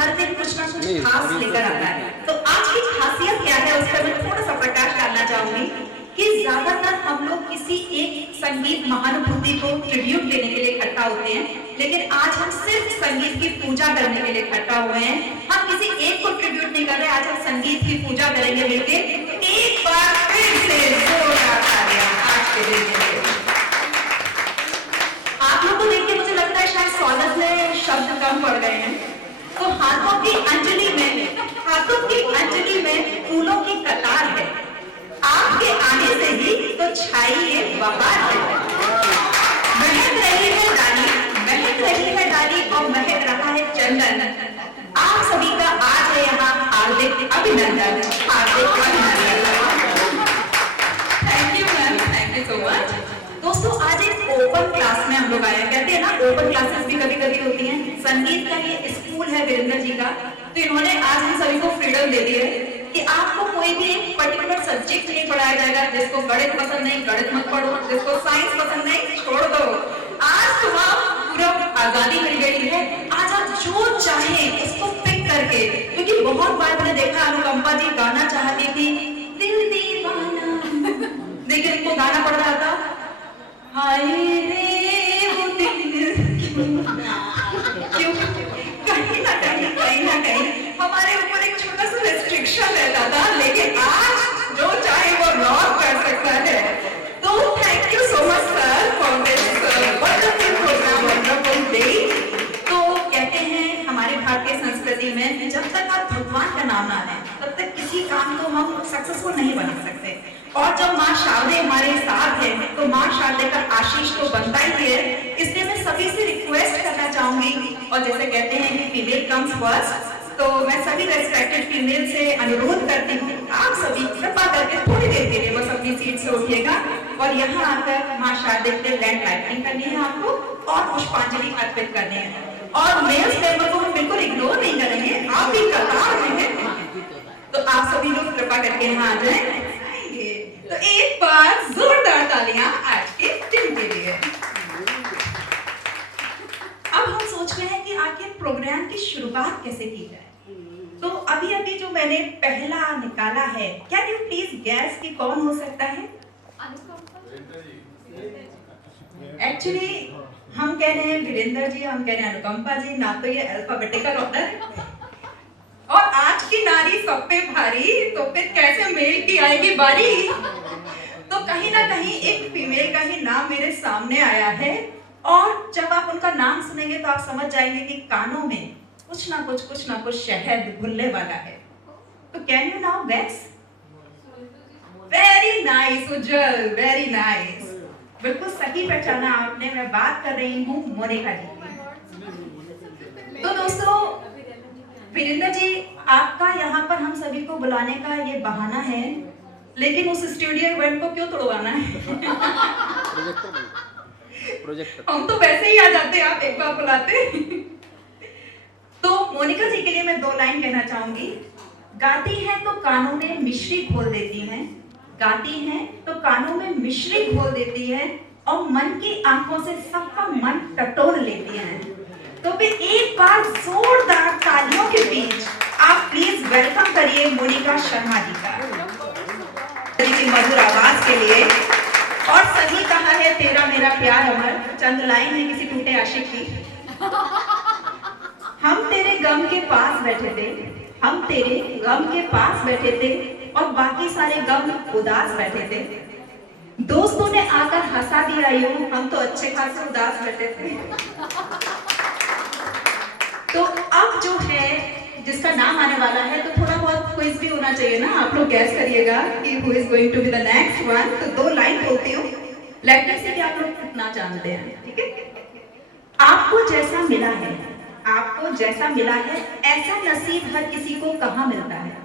हर दिन कुछ ना कुछ खास लेकर आता है। तो आज की खासियत क्या है उस पर मैं थोड़ा सा प्रकाश डालना चाहूंगी कि ज्यादातर हम लोग किसी एक संगीत महानुभूति को ट्रिब्यूट देने के लिए इकट्ठा होते हैं, लेकिन आज हम सिर्फ संगीत की पूजा करने के लिए इकट्ठा हुए हैं। हम किसी एक को ट्रिब्यूट नहीं कर रहे, आज हम संगीत की पूजा करेंगे मिलके। एक बार फिर से जोरदार तालियां आज के दिन के लिए। आप लोग को देख के मुझे लगता है शायद स्वागत में शब्द कम पड़ गए हैं, तो हाथों की अंजलि में फूलों की कतार है। आपके आने से ही तो छाई ये बहार है। महक रही है डाली और महक रहा है चंदन। आप सभी का आज है यहाँ हार्दिक अभिनंदन। Thank you ma'am, thank you so much. दोस्तों आज एक ओपन क्लास में हम लोग आए, कहते हैं ना ओपन क्लासेस भी कभी कभी होती हैं। संगीत का ये स्कूल है वीरेंद्र जी का, तो इन्होंने आज हम सभी को फ्रीडम दे दी है कि आपको कोई भी एक पर्टिकुलर सब्जेक्ट नहीं पढ़ाया जाएगा। जिसको गणित पसंद नहीं गणित मत पढ़ो, जिसको साइंस पसंद नहीं छोड़ दो। आज तुम्हारा पूरा आजादी मिल गई है, आज आप जो चाहे उसको पिक करके, क्योंकि बहुत बार मैंने देखा अनुकंपा जी गाना चाहती थी दिल दीवाना, लेकिन उनको गाना पड़ रहा था हाय रे वो दिल क्यों। कहीं ना कहीं हमारे ऊपर एक छोटा सा रेस्ट्रिक्शन रहता था, लेकिन आज जो चाहे वो रॉक कर सकता है। तो thank you so much sir for this wonderful programme, wonderful day. तो कहते हैं हमारे भारतीय संस्कृति में जब तक आप भगवान का नाम ना लें तब तक किसी काम को हम सक्सेसफुल नहीं बना सकते। और जब माँ शारदे हमारे साथ है तो माँ शारदे का आशीष तो बनता ही है। इसलिए मैं सभी से रिक्वेस्ट करना चाहूंगी, और जैसे कहते हैं कि फीमेल कम्स फर्स्ट, तो मैं सभी रेस्पेक्टेड फीमेल से अनुरोध करती हूँ आप सभी कृपा करके थोड़ी देर के लिए बस अपनी सीट से उठिएगा और यहाँ आकर माँ शारदे के लैंड लाइटिंग करनी है आपको और पुष्पांजलि अर्पित करनी है। और मेल्स मेंबर को हम बिल्कुल इग्नोर नहीं करेंगे, आप भी कतार में हैं, तो आप सभी लोग कृपा करके यहाँ आ जाए। तो एक बार जोरदार तालियां आज के दिन के लिए। अब हम सोच रहे हैं कि आखिर प्रोग्राम की शुरुआत कैसे की जाए। तो अभी जो मैंने पहला निकाला है, कैन यू प्लीज गैस कि कौन हो सकता है? एक्चुअली हम कह रहे हैं वीरेंद्र जी, हम कह रहे हैं अनुकंपा जी, ना तो ये अल्फाबेटिकल ऑर्डर है और आज की नारी सब पे भारी, तो फिर कैसे मेल की आएगी बारी। तो कहीं ना कहीं एक फीमेल का ही नाम मेरे सामने आया है, और जब आप उनका नाम सुनेंगे तो आप समझ जाएंगे कि कानों में कुछ ना कुछ शहद घुलने वाला है। तो can you now guess? Very nice Ujjwal, very nice, बिल्कुल सही पहचाना आपने। मैं बात कर रही हूँ मोनिका जी की। तो दोस्तों वीरेंद्र जी, आपका यहाँ पर हम सभी को बुलाने का ये बहाना है, लेकिन उस स्टूडियो इवेंट को क्यों तोड़वाना है? प्रोजेक्टर हम तो वैसे ही आ जाते, आप एक बार बुलाते। तो मोनिका जी के लिए मैं 2 लाइन कहना चाहूंगी। गाती हैं तो कानों में मिश्री घोल देती हैं, गाती हैं तो कानों में मिश्री घोल देती हैं, और मन की आंखों से सबका मन टटोल लेती हैं। तो फिर एक बार जोरदार तालियों के बीच आप प्लीज वेलकम करिए मोनिका शर्मा जी का, की मधुर आवाज के लिए। और सही कहा है तेरा मेरा प्यार अमर, चंद लाइन है किसी टूटे आशिक की। हम तेरे गम के पास बैठे थे, हम तेरे गम के पास बैठे थे, और बाकी सारे गम उदास बैठे थे। दोस्तों ने आकर हंसा दिया यूं, हम तो अच्छे खासे उदास बैठे थे। तो अब जो है जिसका नाम आने वाला है, तो थोड़ा बहुत क्विज भी होना चाहिए ना, आप लोग गैस करिएगा कि who is going to be the next one. तो 2 लाइन बोलती हूँ, लेट मी सी कि आप लोग कितना जानते हैं, ठीक है? आपको जैसा मिला है, आपको जैसा मिला है, ऐसा नसीब हर किसी को कहाँ मिलता है।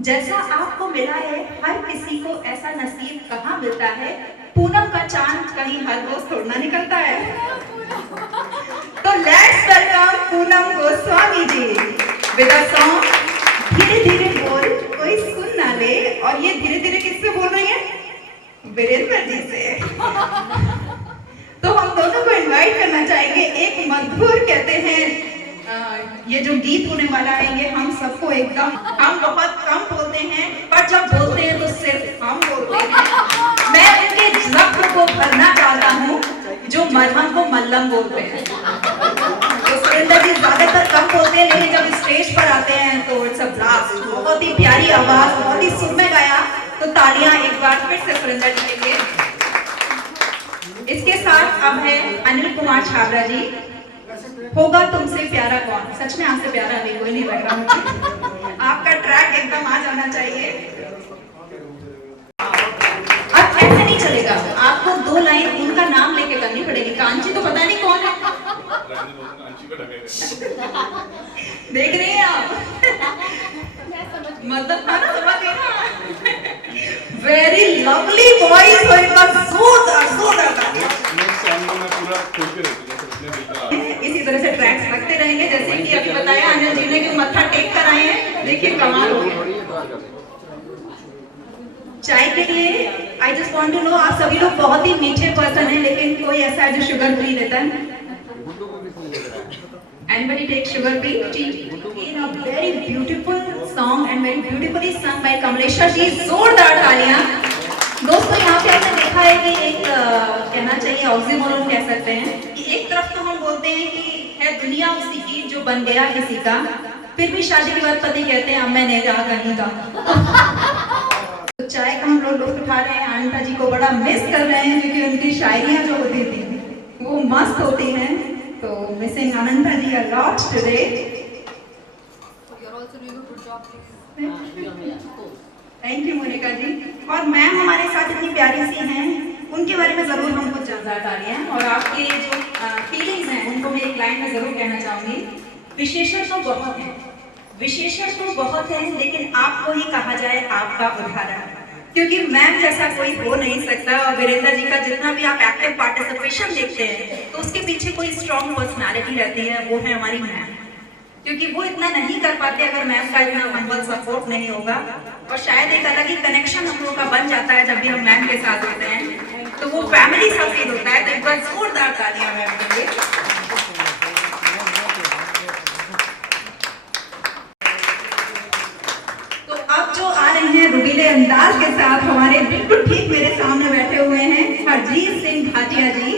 जैसा आपको मिला है हर किसी को ऐसा नसीब कहाँ मिलता है। पूनम का चांद कहीं हर रोज थोड़ा निकलता है। तो let's welcome Poonam Goswami ji with a song धीरे धीरे बोल कोई सुन ना ले। और ये धीरे धीरे किससे बोल रही है? वीरेंद्र जी से। तो हम दोनों को इनवाइट करना चाहेंगे एक मधुर कहते हैं ये जो गीत होने वाला है ये हम सबको एकदम, हम बहुत कम बोलते हैं पर जब बोलते हैं तो सिर्फ हम बोलते हैं। मैं उनके जख्म को भरना चाहता हूँ जो मरहम को मल्लम बोलते हैं। तो सुरेंद्र जी ज्यादातर कम बोलते हैं लेकिन जब स्टेज पर आते हैं तो इट्स अ ब्लास्ट। बहुत ही प्यारी आवाज, बहुत ही सुर में गाया, तो तालियां एक बार फिर से सुरेंद्र जी के लिए। इसके साथ अब है अनिल कुमार छाबरा जी, होगा तुमसे प्यारा कौन। सच में आपसे प्यारा अभी कोई नहीं लग रहा मुझे, आपका ट्रैक एकदम आ जाना चाहिए। अब ऐसे नहीं चलेगा, आपको 2 लाइन उनका नाम लेके करनी पड़ेगी। कांची तो पता नहीं कौन है, देख रहे हैं आप, मतलब खाना समझ गए ना। वेरी लवली वॉइस और इनका जोरदार इसी तरह से ट्रैक्स रखते रहेंगे। जैसे कि अभी बताया अनिल जी ने कि मत्था टेक कर आए हैं, देखिए कमाल हो गया। चाय के लिए I just want to know, आप सभी लोग बहुत ही मीठे पर्सन हैं लेकिन कोई ऐसा है जो शुगर फ्री लेता है? Anybody take sugar free tea? In a very beautiful song and very beautifully sung by Kamleshwar जी, जोरदार तालियां। दोस्तों यहाँ पे आपने देखा है कि एक कहना चाहिए ऑक्सीमोरोन कह सकते हैं कि एक तरफ तो हम बोलते हैं कि है दुनिया उसी की जो बन गया किसी का, फिर भी शादी के बाद पति कहते हैं अब मैं नहीं रहा कहीं का। तो चाय का हम लोग लुत्फ उठा रहे हैं, अनिता जी को बड़ा मिस कर रहे हैं क्योंकि उनकी शायरियाँ जो होती थी वो मस्त होती हैं। तो missing Ananta ji a lot today. You're also doing a good job. Thank you Monica ji. और मैम हमारे साथ इतनी प्यारी सी हैं, उनके बारे में जरूर हम कुछ जानना चाहते हैं और आपके जो फीलिंग्स हैं उनको मैं एक लाइन में जरूर कहना चाहूंगी। विशेषण तो बहुत है, विशेषण तो बहुत है, लेकिन आपको ही कहा जाए आपका उदाहरण, क्योंकि मैम जैसा कोई हो नहीं सकता। और वीरेंद्र जी का जितना भी आप एक्टिव पार्टिसिपेशन देखते हैं तो उसके पीछे कोई स्ट्रॉन्ग पर्सनालिटी रहती है, वो है हमारी मैम, क्योंकि वो इतना नहीं कर पाते अगर मैम का इतना हम्बल सपोर्ट नहीं होगा। और शायद एक अलग ही कनेक्शन हम लोगों का बन जाता है जब भी हम मैम के साथ होते हैं, तो वो फैमिली सा फील होता है। तो एक बार जोरदार तालियां मैम के लिए। तो अब जो आ रहे हैं रुबीले अंदाज के साथ, हमारे बिल्कुल ठीक मेरे सामने बैठे हुए हैं हरजीत सिंह भाटिया जी।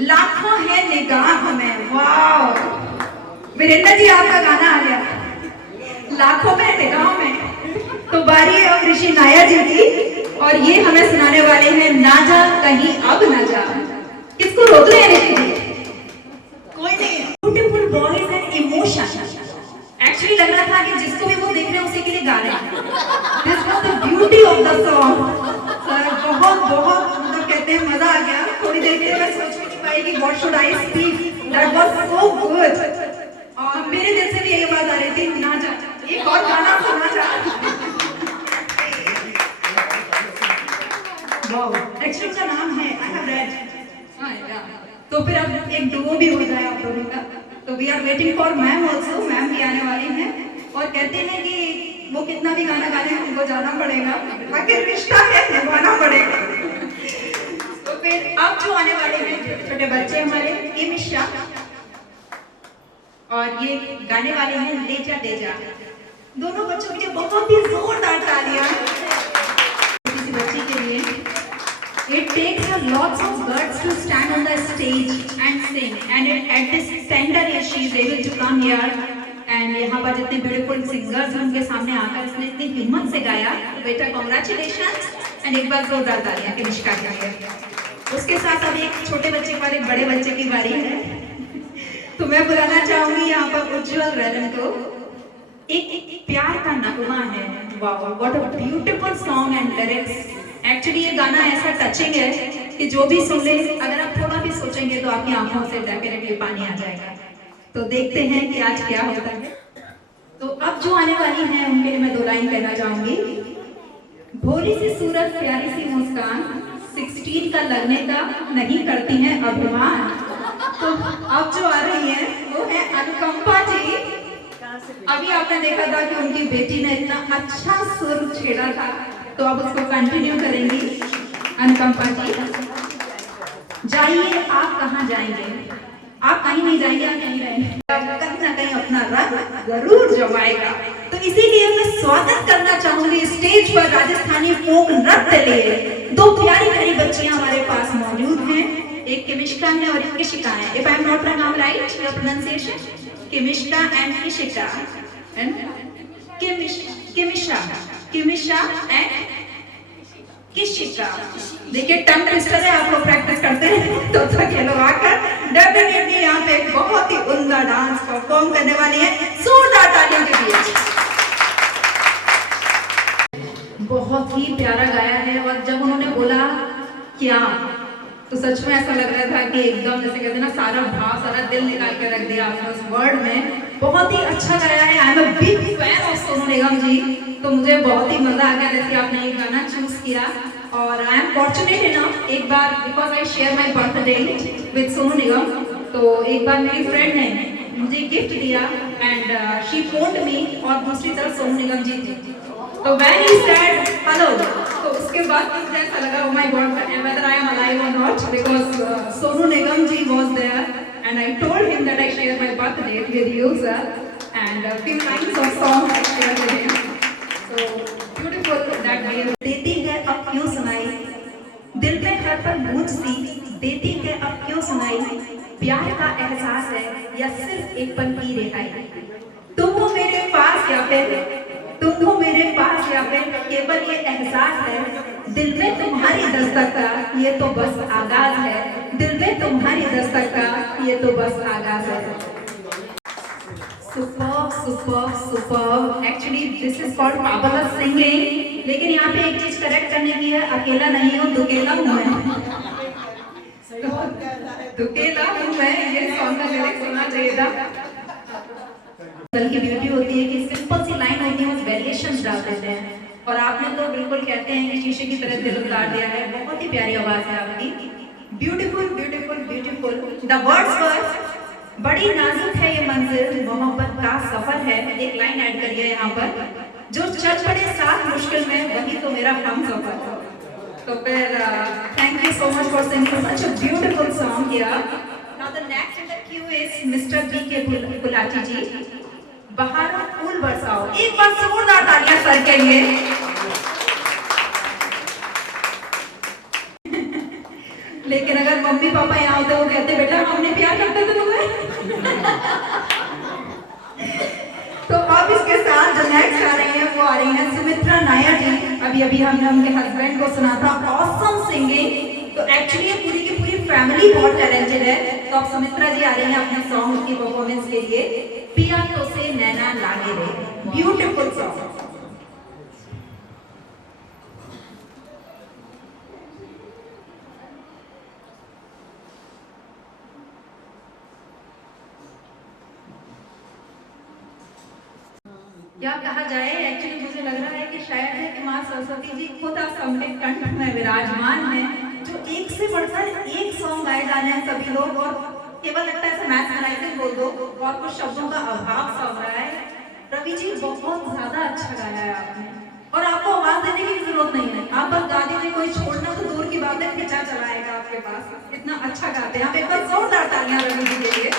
लाखों है निगाह में, वाह वीरेंद्र जी आपका गाना आ गया, लाखों में निगाह में। तो बारी है अब ऋषि नायर जी की, और ये हमें सुनाने वाले हैं ना जा कहीं अब ना जा। किसको रोक रहे हैं ऋषि जी? कोई नहीं। Beautiful voice and emotion, actually लग रहा था कि जिसको भी वो देख रहे हैं उसी के लिए गा रहे हैं। This was the beauty of the song. Sir बहुत बहुत मतलब कहते हैं मजा आ गया। थोड़ी देर के लिए मैं सोच भी नहीं पाई कि what should I speak, that was so good. और मेरे दिल से भी ये बात आ रही थी ना जा, एक और गाना सुनना चाहती। वाओ, एक्चुअली का नाम है आई हैव रेड। तो फिर अब एक डुओ भी हो जाए आप लोगों का। तो we are waiting for ma'am also, ma'am भी आने वाली हैं और कहते हैं कि वो कितना भी गाना गाने हमको जाना पड़ेगा, आखिर रिश्ता है निभाना पड़ेगा। तो फिर अब जो आने वाले हैं छोटे बच्चे हमारे, ये मिश्रा, और ये गाने वाले हैं ले जा ले जा। दोनों बच्चों के लिए बहुत ही जोरदार तालियां किसी बच्ची के लिए। It takes a lots of guts to stand on the stage and sing, and at this tender age she is able to come here and यहाँ पर जितने beautiful singers हैं उनके सामने आकर इसने इतनी हिम्मत से गाया। तो बेटा congratulations and एक बार जोरदार तालियां कनिष्का के लिए। उसके साथ अब एक छोटे बच्चे के बाद एक बड़े बच्चे की बारी है। तो मैं बुलाना चाहूंगी यहाँ पर उज्जवल रैलन को। एक प्यार का नगमा है, wow what a beautiful song and lyrics. Actually ये गाना ऐसा टचिंग है कि जो भी सुन ले, अगर आप थोड़ा भी सोचेंगे तो आपकी आंखों से डेफिनेटली पानी आ जाएगा। तो देखते हैं कि आज क्या होता है। तो अब जो आने वाली हैं उनके लिए मैं 2 लाइन कहना चाहूंगी। भोली सी सूरत, प्यारी सी मुस्कान, 16 का लगने का नहीं करती हैं अभिमान। तो अब जो आ रही हैं वो है अनुकंपा जी। अभी आपने देखा था कि उनकी बेटी ने इतना अच्छा सुर छेड़ा था, तो अब उसको कंटिन्यू करेंगी अनुकंपा जी। जाइए आप कहाँ जाएंगे, आप कहीं नहीं जाएंगे, आप यहीं रहेंगे, कहीं ना कहीं अपना रंग जरूर जमाएगा। तो इसीलिए मैं स्वागत करना चाहूंगी स्टेज पर राजस्थानी फोक नृत्य लिए दो प्यारी प्यारी बच्चियां हमारे पास मौजूद हैं। एक किमिश्का है और एक किशिका है। If I am not wrong right your pronunciation, Kimishka and Kishika and Kimisha and Kishika. देखिए टंग ट्विस्टर है, आप लोग प्रैक्टिस करते हैं तो तक ये लोग आकर डेफिनेटली यहाँ पे एक बहुत ही उम्दा डांस परफॉर्म करने वाली है जोरदार तालियों के बीच। बहुत ही प्यारा गाया है और जब उन्होंने बोला क्या तो सच में ऐसा लग रहा था कि एकदम जैसे कहते हैं ना सारा भाव सारा दिल निकाल के रख दिया आपने उस वर्ड में। बहुत ही अच्छा गाया है। I am a big fan of Sonu Nigam ji, तो मुझे बहुत ही मजा आ गया जैसे आपने ये गाना चूज किया। और आई एम फॉर्चुनेट इनफ एक बार because I share my birthday with Sonu Nigam, तो एक बार मेरी फ्रेंड ने मुझे गिफ्ट दिया एंड शी फोन्ड मी और दूसरी तरफ सोनू निगम जी थी। तो व्हेन ही सेड हेलो तो उसके बाद मुझे ऐसा लगा oh my God whether I am alive or not because Sonu Nigam ji was there and I told him that I share my birthday with you sir and a few lines of song I shared with him. So beautiful that day. देती है अब क्यों सुनाई दिल में हर पल गूंज सी, देती है अब क्यों सुनाई प्यार का एहसास है या सिर्फ एक पल की रिहाई। तुम हो मेरे पास या फिर तुम हो मेरे पास या फिर केवल ये एहसास है दिल में तुम्हारी दस्तक का ये तो बस आगाज है, दिल में तुम्हारी दस्तक का ये तो बस आगाज है। Superb superb superb. Actually this is called fabulous singing. लेकिन यहाँ पे एक चीज करेक्ट करने की है, अकेला नहीं हूँ दुकेला हूँ मैं। दुकेला हूँ मैं, ये सॉन्ग का लिरिक्स सुनना चाहिए था। गजल की ब्यूटी होती है कि सिंपल सी लाइन होती है, वेरिएशंस डाल देते हैं और आपने तो बिल्कुल कहते हैं कि शीशे की तरह दिल उतार दिया है। बहुत ही प्यारी आवाज है आपकी। Beautiful beautiful beautiful. The words were बड़ी नाजुक है ये मंजिल मोहब्बत का सफर है। एक लाइन ऐड करिए यहाँ पर, जो चल पड़े साथ मुश्किल में वही तो मेरा हम सफर। तो फिर thank you so much for singing such a beautiful song here. Now the next in the queue is mister BK Gulati ji. बहारों फूल बरसाओ। एक बार जोरदार तालियां सर के लिए। लेकिन अगर मम्मी पापा यहाँ होते वो कहते बेटा हमने प्यार करते थे तुम्हें। तो अब इसके साथ जो नेक्स्ट आ रही है वो आ रही है सुमित्रा नायर जी। अभी अभी हमने उनके हस्बैंड को सुना था ऑसम सिंगिंग। तो एक्चुअली पूरी की पूरी फैमिली बहुत टैलेंटेड है। तो अब सुमित्रा जी आ रही हैं अपने सॉन्ग की परफॉर्मेंस के लिए। पिया तो से नैना लागे रे, ब्यूटीफुल सॉन्ग। क्या कहा जाए, एक्चुअली मुझे लग रहा है कि शायद है कि माँ सरस्वती जी खुद आप अमृत कंठ में विराजमान हैं, जो एक से बढ़कर एक सॉन्ग गाए जाने हैं सभी लोग। और केवल लगता है मैथमेटिक्स बोल दो और कुछ शब्दों का अभाव सा हो रहा है। रवि जी बहुत ज्यादा अच्छा गाया है आपने और आपको आवाज देने की जरूरत नहीं है। आप बस गा दीजिए, कोई छोड़ना तो दूर की बात है, खिंचा चलाएगा आपके पास। इतना अच्छा गाते हैं आप। एक बार जोरदार तालियां रवि जी के लिए।